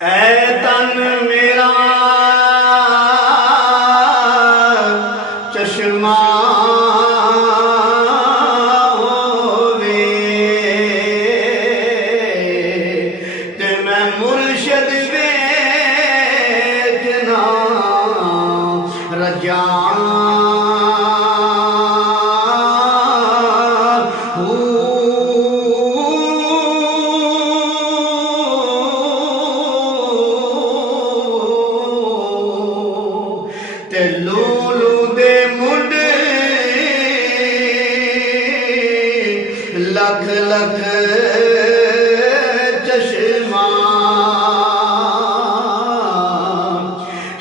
ऐ तन मेरा चश्मा होवे ते मैं मुर्शद वेखना रजा ते लोलू दे मुंडे लख लख चश्मा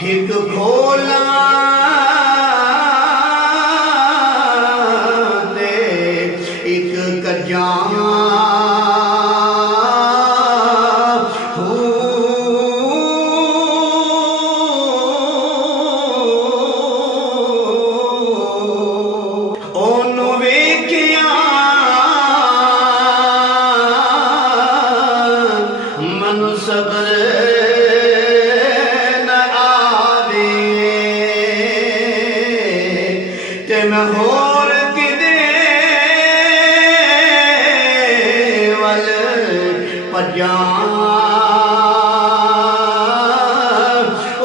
हिक खोला ते एक कजा सबर न आवे ते मैं होर किदे वल भजा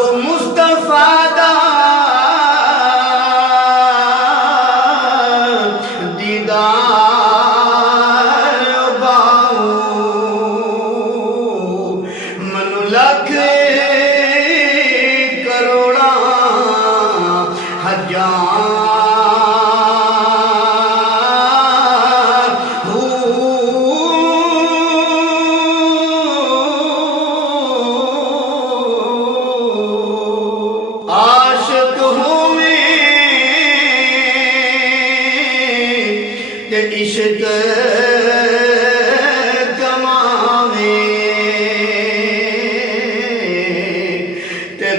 ओ मुस्तफा दा दीदार लख करोड़ा हजार आशिक होवे ते इश्क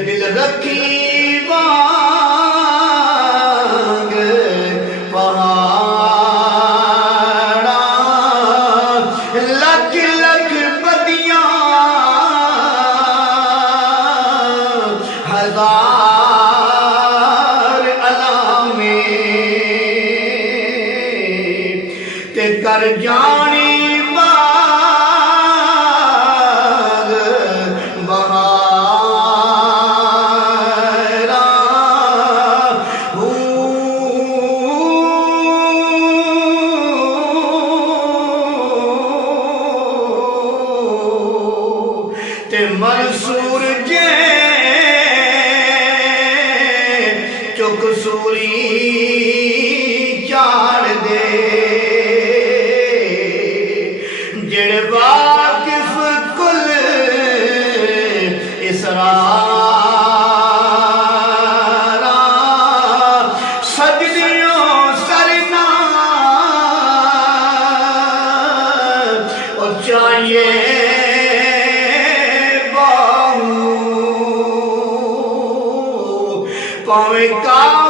दिल रखी वांग पहाड़ा लख लख बदियां हजार अलामे ते कर जानी ते मंसूर जे चुक सूरी चाड़ दे जेड़े वाकिफ कुल इसरारा सजदियों सरना और चाहिए पावे का